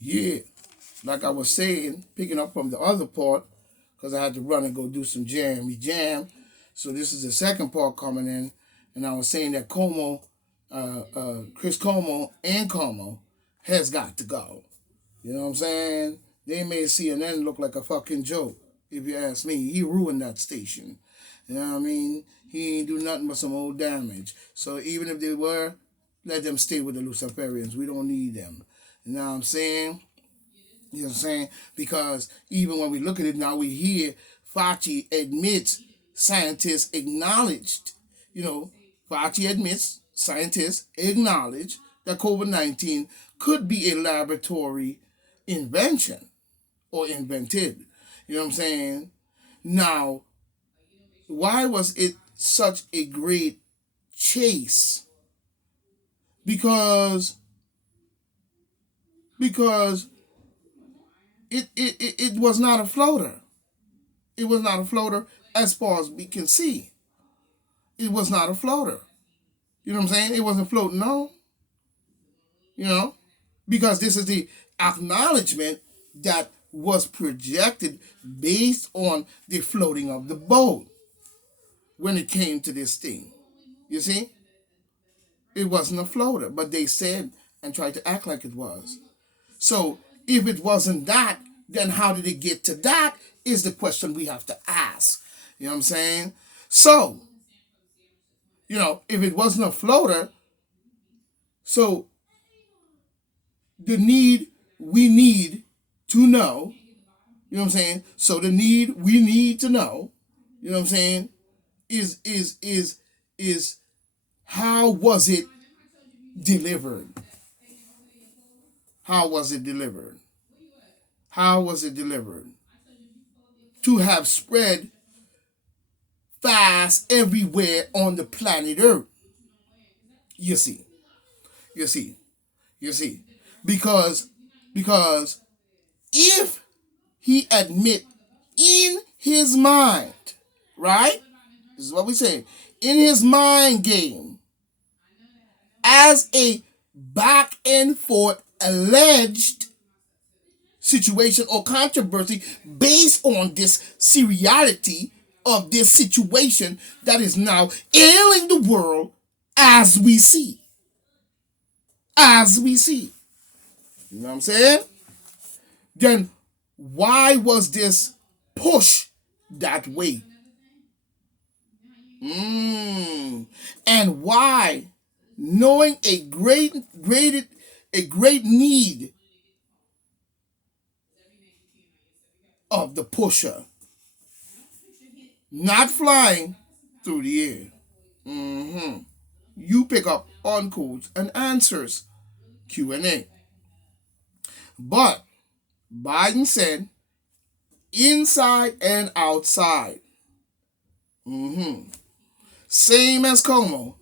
Yeah, like I was saying, picking up from the other part, because I had to run and go do some jam. So this is the second part coming in, and I was saying that Chris Como and Como has got to go. You know what I'm saying? They made CNN look like a fucking joke, if you ask me. He ruined that station. You know what I mean? He ain't do nothing but some old damage. So even if they were, let them stay with the Luciferians. We don't need them. You know what I'm saying? You know what I'm saying? Because even when we look at it now, we hear Fauci admits scientists acknowledged, you know, Fauci admits scientists acknowledge that COVID-19 could be a laboratory invention or invented. You know what I'm saying? Now, why was it such a great chase? Because because it was not a floater. It was not a floater as far as we can see. It was not a floater. You know what I'm saying? It wasn't floating, no. You know? Because this is the acknowledgement that was projected based on the floating of the boat when it came to this thing. You see? It wasn't a floater, but they said and tried to act like it was. So if it wasn't that, then how did it get to that is the question we have to ask. You know what I'm saying? So, if it wasn't a floater, so we need to know, you know what I'm saying? So we need to know, you know what I'm saying, is how was it delivered? How was it delivered? How was it delivered? To have spread fast everywhere on the planet Earth. You see. You see. You see. Because if he admit in his mind, right? This is what we say. In his mind game, as a back and forth alleged situation or controversy based on this seriality of this situation that is now ailing the world as we see. As we see. You know what I'm saying? Then why was this push that way? And why, knowing a great need of the pusher, not flying through the air. You pick up on codes and answers, Q&A. But Biden said inside and outside. Same as Como,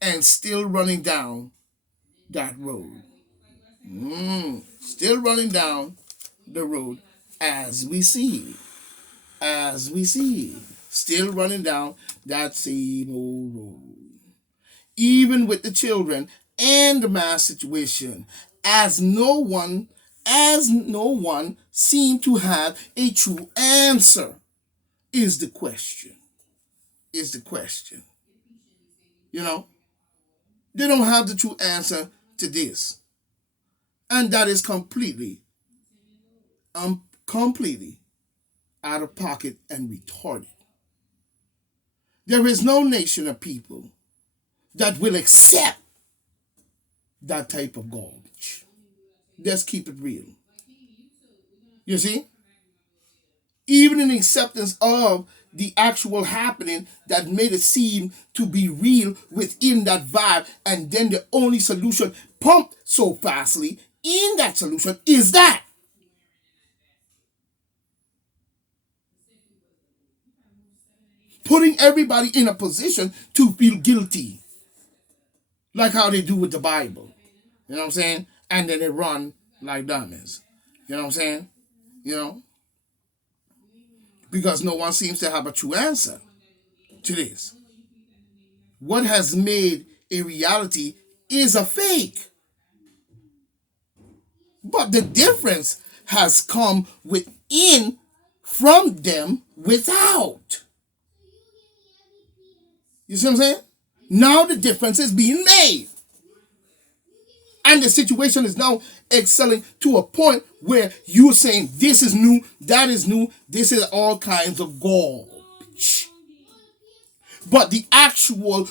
and still running down that road. Still running down the road as we see. As we see. Still running down that same old road. Even with the children and the mass situation, as no one seemed to have a true answer, is the question. Is the question. They don't have the true answer to this. And that is completely out of pocket and retarded. There is no nation of people that will accept that type of garbage. Let's keep it real. You see? Even in acceptance of the actual happening that made it seem to be real within that vibe, and then the only solution pumped so fastly in that solution is that. Putting everybody in a position to feel guilty. Like how they do with the Bible. You know what I'm saying? And then they run like dummies. You know what I'm saying? Because no one seems to have a true answer to this. What has made a reality is a fake. But the difference has come within from them without. You see what I'm saying? Now the difference is being made. And the situation is now excelling to a point where you're saying this is new, that is new, this is all kinds of garbage. But the actual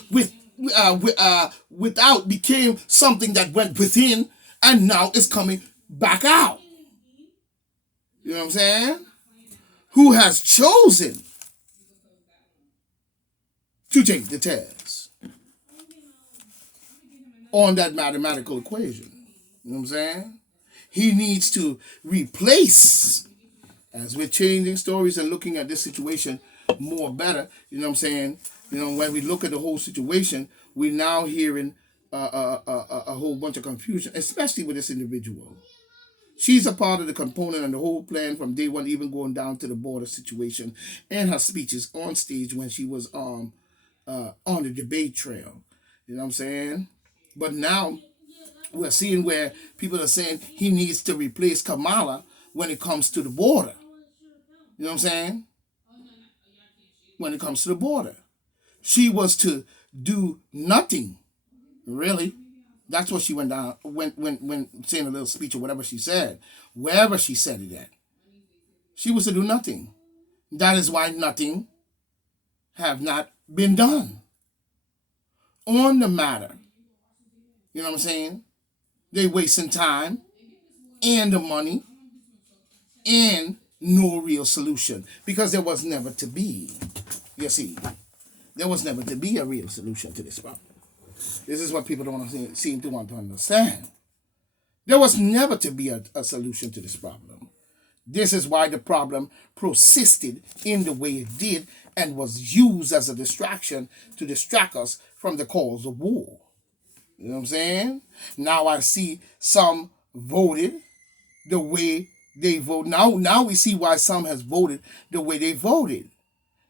without became something that went within and now is coming back out. You know what I'm saying? Who has chosen to take the test on that mathematical equation. You know what I'm saying? He needs to replace, as we're changing stories and looking at this situation more better, what I'm saying? When we look at the whole situation, we're now hearing a whole bunch of confusion, especially with this individual. She's a part of the component and the whole plan from day one, even going down to the border situation and her speeches on stage when she was on the debate trail. You know what I'm saying? But now we're seeing where people are saying he needs to replace Kamala when it comes to the border. You know what I'm saying? When it comes to the border. She was to do nothing, really. That's what she went down when saying a little speech or whatever she said, wherever she said it at. She was to do nothing. That is why nothing have not been done on the matter. You know what I'm saying? They wasting time and the money and no real solution because there was never to be. You see, there was never to be a real solution to this problem. This is what people don't seem to want to understand. There was never to be a solution to this problem. This is why the problem persisted in the way it did and was used as a distraction to distract us from the cause of war. You know what I'm saying? Now I see some voted the way they vote. Now we see why some has voted the way they voted.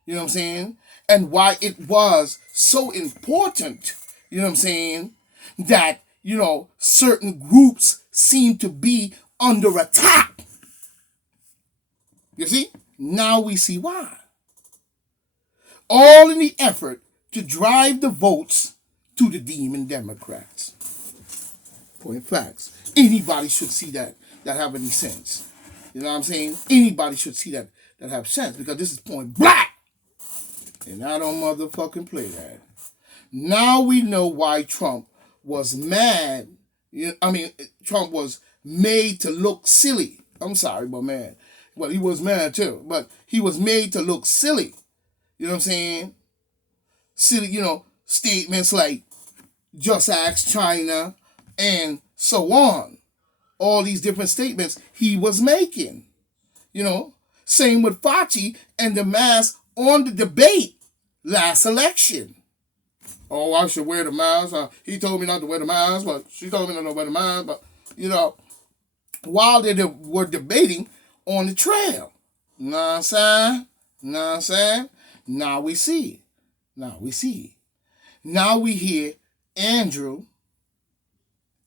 You know what I'm saying? And why it was so important, you know what I'm saying, that, certain groups seem to be under attack. You see? Now we see why. All in the effort to drive the votes to the demon Democrats. Point facts. Anybody should see that have any sense. You know what I'm saying? Anybody should see that have sense because this is point blank. And I don't motherfucking play that. Now we know why Trump was mad. Trump was made to look silly. I'm sorry, but man. Well, he was mad too. But he was made to look silly. You know what I'm saying? Silly, statements like, just ask China, and so on. All these different statements he was making. Same with Fauci and the mask on the debate last election. Oh, I should wear the mask. He told me not to wear the mask, but she told me not to wear the mask. But, while they were debating on the trail. You know what I'm saying? Now we see. Now we hear Andrew,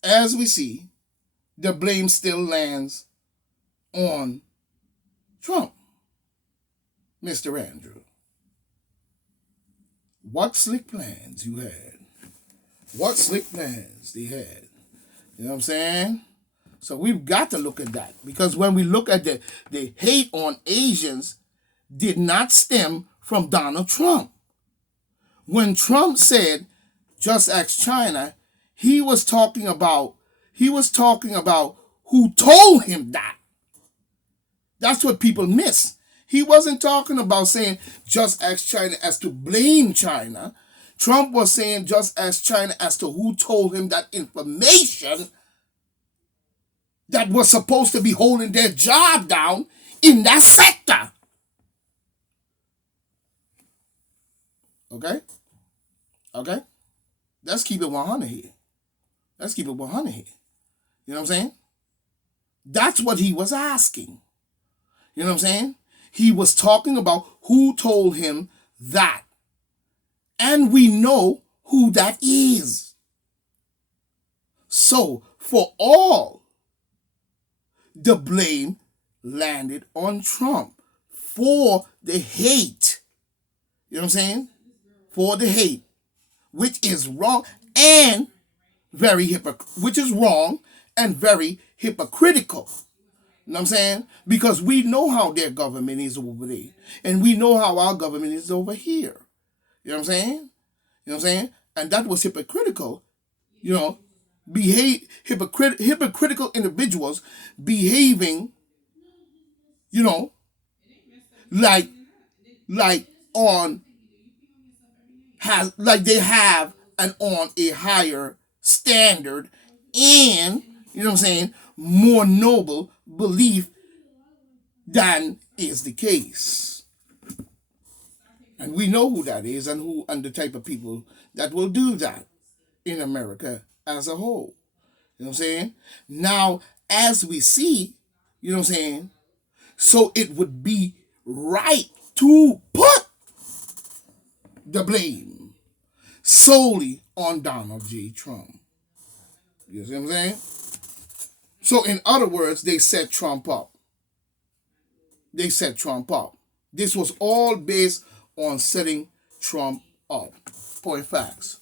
as we see, the blame still lands on Trump. Mr. Andrew. What slick plans you had. What slick plans they had. You know what I'm saying? So we've got to look at that. Because when we look at the hate on Asians did not stem from Donald Trump. When Trump said, just ask China, he was talking about who told him that. That's what people miss. He wasn't talking about saying just ask China as to blame China. Trump was saying just ask China as to who told him that information that was supposed to be holding their job down in that sector. Okay? Let's keep it 100 here. You know what I'm saying? That's what he was asking. You know what I'm saying? He was talking about who told him that. And we know who that is. So, for all the blame landed on Trump for the hate. You know what I'm saying? For the hate, which is wrong and which is wrong and very hypocritical. You know what I'm saying? Because we know how their government is over there. And we know how our government is over here. You know what I'm saying? You know what I'm saying? And that was hypocritical, you know, hypocritical individuals behaving, you know, like on like they have and on a higher standard and, you know what I'm saying, more noble belief than is the case. And we know who that is and the type of people that will do that in America as a whole. You know what I'm saying? Now, as we see, you know what I'm saying, so it would be right to put the blame solely on Donald J. Trump. You see what I'm saying? So, in other words, they set Trump up. They set Trump up. This was all based on setting Trump up. Point facts.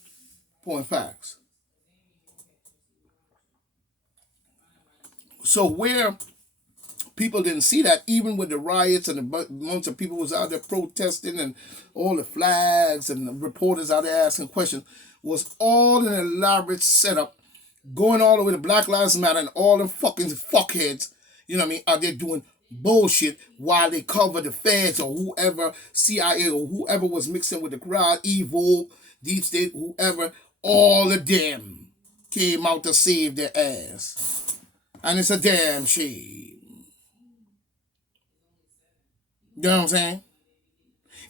Point facts. So where people didn't see that, even with the riots and a bunch of people was out there protesting and all the flags and the reporters out there asking questions, was all an elaborate setup going all the way to Black Lives Matter and all them fucking fuckheads, you know what I mean, out there doing bullshit while they cover the feds or whoever, CIA or whoever was mixing with the crowd, Evo, Deep State, whoever, all of them came out to save their ass. And it's a damn shame. You know what I'm saying?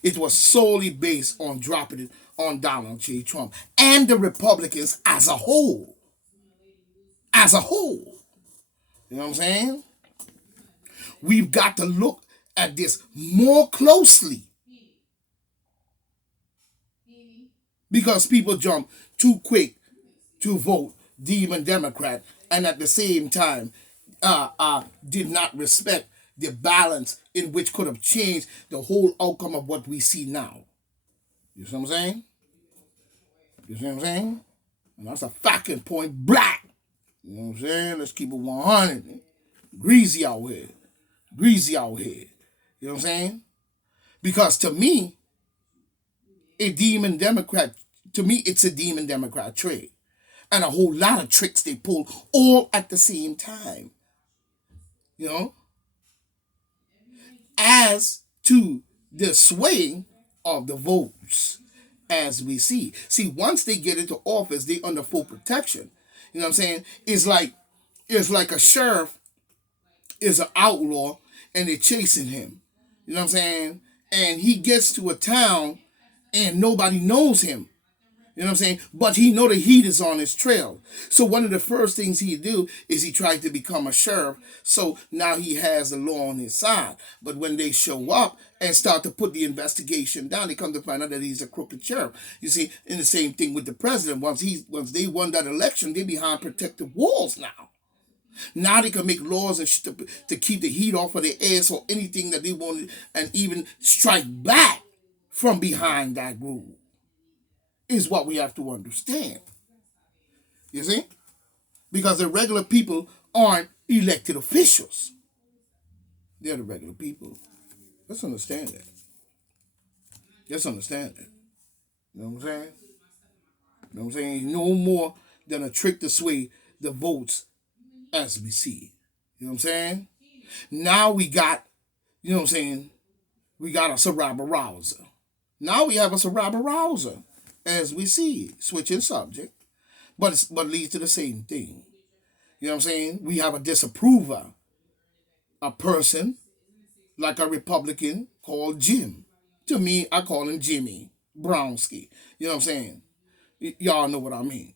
It was solely based on dropping it on Donald J. Trump and the Republicans as a whole. As a whole. You know what I'm saying? We've got to look at this more closely. Because people jump too quick to vote Demon Democrat and at the same time did not respect the balance in which could have changed the whole outcome of what we see now. You see what I'm saying? You see what I'm saying? And that's a fucking point black. You know what I'm saying? Let's keep it 100. Greasy out here. Greasy out here. You know what I'm saying? Because to me, it's a demon Democrat trade. And a whole lot of tricks they pull all at the same time. You know? As to the swaying of the votes, as we see. See, once they get into office, they under full protection. You know what I'm saying? It's like a sheriff is an outlaw and they're chasing him. You know what I'm saying? And he gets to a town and nobody knows him. You know what I'm saying? But he know the heat is on his trail. So one of the first things he do is he tried to become a sheriff. So now he has the law on his side. But when they show up and start to put the investigation down, they come to find out that he's a crooked sheriff. You see, and the same thing with the president. Once they won that election, they behind protective walls now. Now they can make laws and to keep the heat off of their ass or anything that they want, and even strike back from behind that rule. Is what we have to understand. You see? Because the regular people aren't elected officials. They're the regular people. Let's understand that. Let's understand that. You know what I'm saying? You know what I'm saying? No more than a trick to sway the votes as we see. You know what I'm saying? Now we got, you know what I'm saying, we got a Saraba Rouser. Now we have a Saraba Rouser. As we see, switching subject, but leads to the same thing. You know what I'm saying? We have a disapprover, a person like a Republican called Jim. To me, I call him Jimmy Brownski. You know what I'm saying? Y'all know what I mean.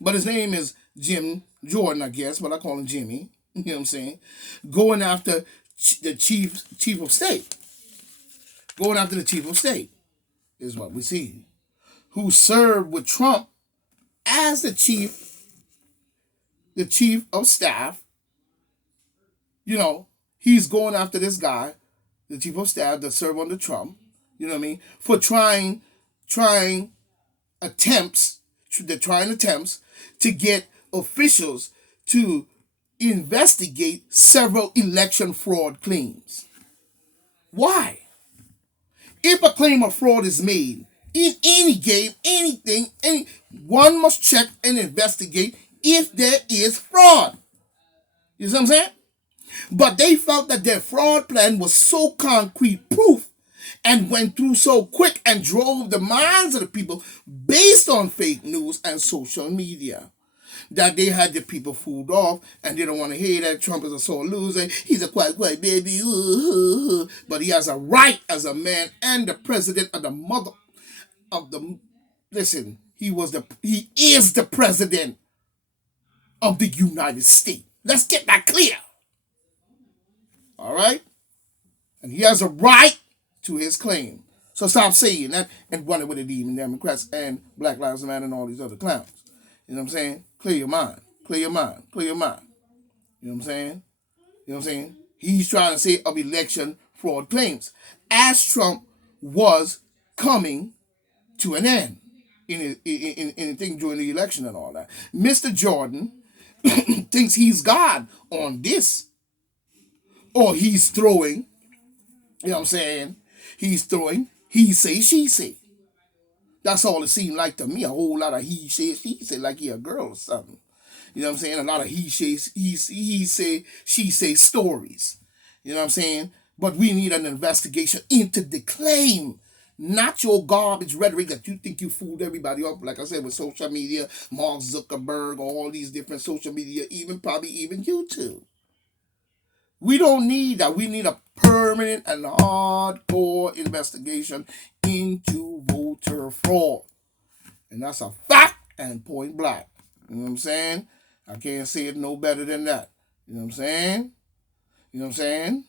But his name is Jim Jordan, I guess, but I call him Jimmy. You know what I'm saying? Going after the chief of state. Going after the chief of state is what we see. Who served with Trump as the chief of staff you know, he's going after this guy, the chief of staff that served under Trump, you know what I mean, for trying attempts to get officials to investigate several election fraud claims. Why? If a claim of fraud is made in any game, one must check and investigate if there is fraud. You see what I'm saying? But they felt that their fraud plan was so concrete proof and went through so quick and drove the minds of the people based on fake news and social media that they had the people fooled off, and they don't want to hear that Trump is a sore loser. He's a quiet baby. But he has a right as a man and the president of the mother of the... Listen, he is the president of the United States. Let's get that clear. All right? And he has a right to his claim. So stop saying that and running with the demon Democrats and Black Lives Matter and all these other clowns. You know what I'm saying? Clear your mind. Clear your mind. Clear your mind. You know what I'm saying? You know what I'm saying? He's trying to say of election fraud claims. As Trump was coming to an end in the thing during the election and all that. Mr. Jordan thinks he's God on this. Or he's throwing, you know what I'm saying? He's throwing he say, she say. That's all it seemed like to me. A whole lot of he say, she say, like he a girl or something. You know what I'm saying? A lot of he say, she say stories. You know what I'm saying? But we need an investigation into the claim, not your garbage rhetoric that you think you fooled everybody up. Like I said, with social media, Mark Zuckerberg, all these different social media, probably even YouTube. We don't need that. We need a permanent and hardcore investigation into voter fraud. And that's a fact and point blank. You know what I'm saying? I can't say it no better than that. You know what I'm saying? You know what I'm saying?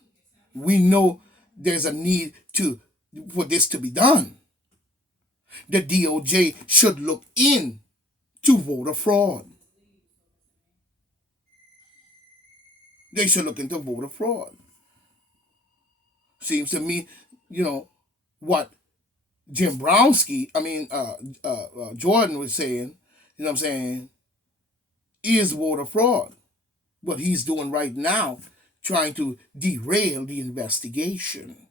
We know there's a need for this to be done. The DOJ should look into voter fraud. They should look into voter fraud. Seems to me, you know, what Jim Jordan was saying, you know what I'm saying, is voter fraud. What he's doing right now, trying to derail the investigation.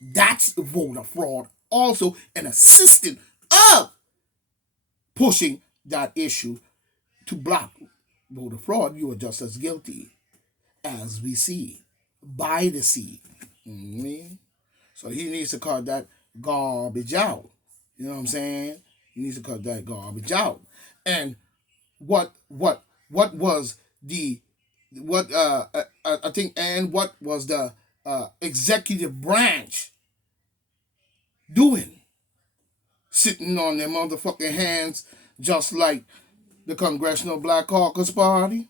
That's voter fraud. Also an assistant of pushing that issue to block voter fraud. You are just as guilty as we see, by the sea. Mm-hmm. So he needs to cut that garbage out. You know what I'm saying? He needs to cut that garbage out. And what was the executive branch doing? Sitting on their motherfucking hands just like the Congressional Black Caucus Party.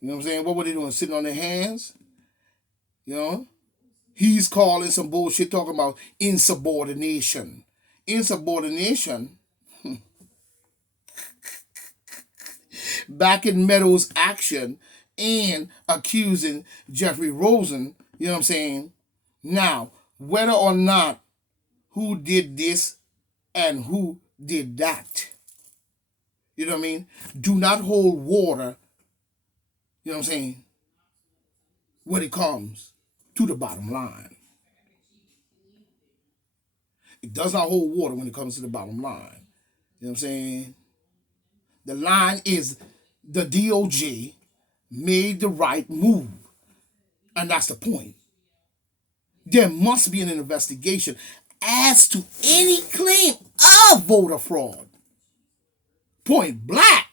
You know what I'm saying? What were they doing? Sitting on their hands? You know? He's calling some bullshit talking about insubordination. Insubordination? Back in Meadows' action and accusing Jeffrey Rosen, you know what I'm saying? Now, whether or not who did this and who did that, you know what I mean? Do not hold water, you know what I'm saying, when it comes to the bottom line. It does not hold water when it comes to the bottom line. You know what I'm saying? The line is the DOJ made the right move. And that's the point. There must be an investigation as to any claim of voter fraud. Point blank.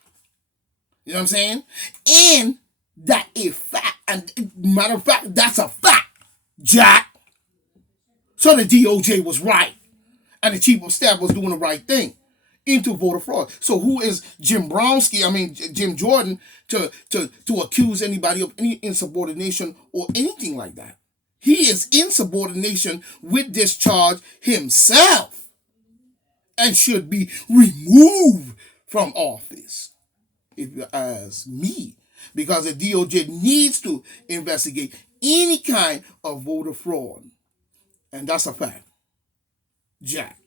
You know what I'm saying? And that a fact. And matter of fact, that's a fact, Jack. So the DOJ was right. And the chief of staff was doing the right thing into voter fraud. So who is Jim Jordan to accuse anybody of any insubordination or anything like that? He is insubordination with this charge himself and should be removed from office, if you ask me. because the DOJ needs to investigate any kind of voter fraud. And that's a fact. Jack.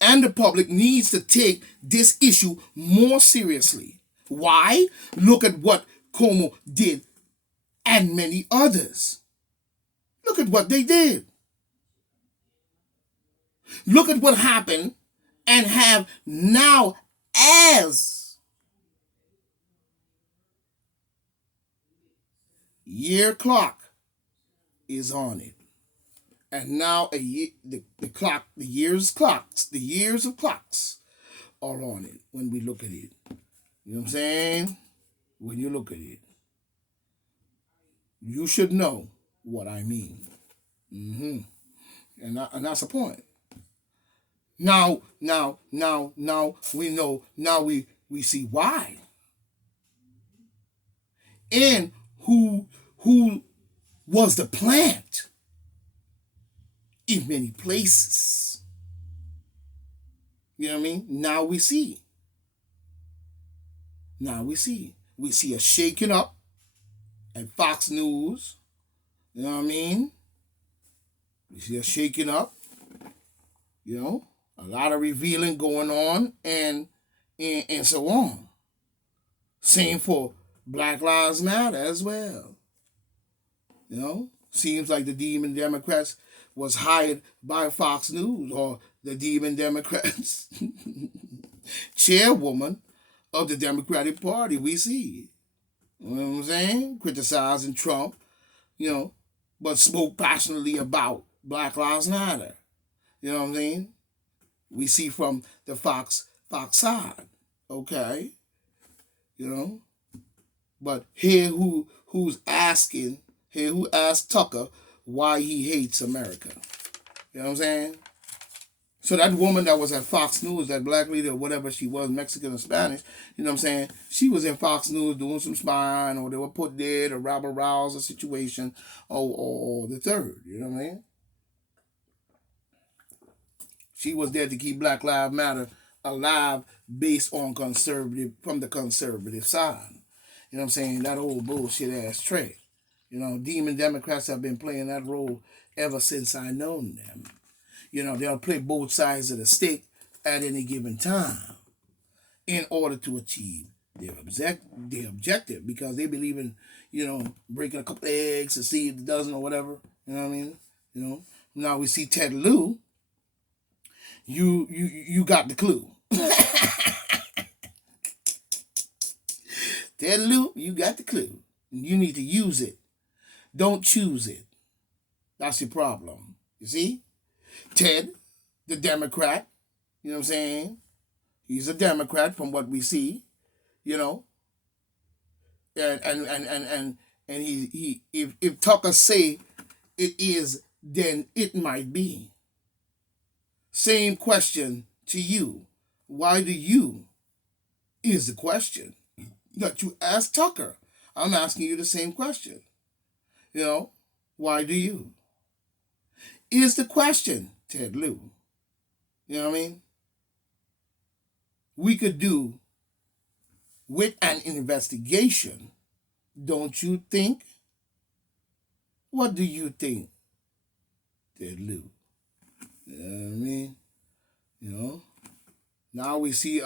And the public needs to take this issue more seriously. Why? Look at what Cuomo did and many others. Look at what they did. Look at what happened and have now as year clock is on it. And now the years of clocks are on it when we look at it. You know what I'm saying? When you look at it, you should know what I mean. And that's the point. Now we know. Now we see why. And who was the plant in many places. You know what I mean? Now we see. We see a shaking up at Fox News. You know what I mean? We see a shaking up. You know, a lot of revealing going on and so on. Same for Black Lives Matter as well. You know, seems like the Demon Democrats was hired by Fox News, or the Demon Democrats chairwoman of the Democratic Party. We see, you know what I'm saying, criticizing Trump, you know, but spoke passionately about Black Lives Matter. You know what I'm saying? We see from the Fox side, okay, you know. But who asked Tucker why he hates America. You know what I'm saying? So that woman that was at Fox News, that black lady or whatever she was, Mexican or Spanish, you know what I'm saying? She was in Fox News doing some spying, or they were put there to rabble rouse a situation, or the third. You know what I mean? She was there to keep Black Lives Matter alive based on from the conservative side. You know what I'm saying? That old bullshit ass trick. You know, Demon Democrats have been playing that role ever since I known them. You know, they'll play both sides of the stick at any given time in order to achieve their objective, because they believe in, you know, breaking a couple eggs to see if it doesn't or whatever. You know what I mean? You know, now we see Ted Lieu. You got the clue. Ted Lieu, you got the clue. You need to use it. Don't choose it. That's your problem. You see? Ted, the Democrat, you know what I'm saying? He's a Democrat from what we see, you know. And he if Tucker say it is, then it might be. Same question to you. Why do you is the question that you ask Tucker. I'm asking you the same question. You know, why do you? Is the question, Ted Lieu. You know what I mean? We could do with an investigation, don't you think? What do you think, Ted Lieu? You know what I mean? You know? Now we see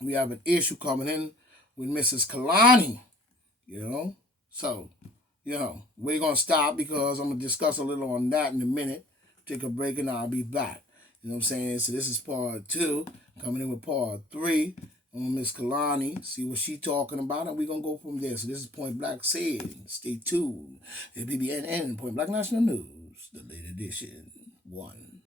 we have an issue coming in with Mrs. Kalani, you know? So, you know, we're going to stop because I'm going to discuss a little on that in a minute. Take a break and I'll be back. You know what I'm saying? So this is part 2, coming in with part 3 on Miss Kalani, see what she talking about, and we're going to go from there. So this is Point Black Said. Stay tuned. It's BBNN, Point Black National News, the late edition 1.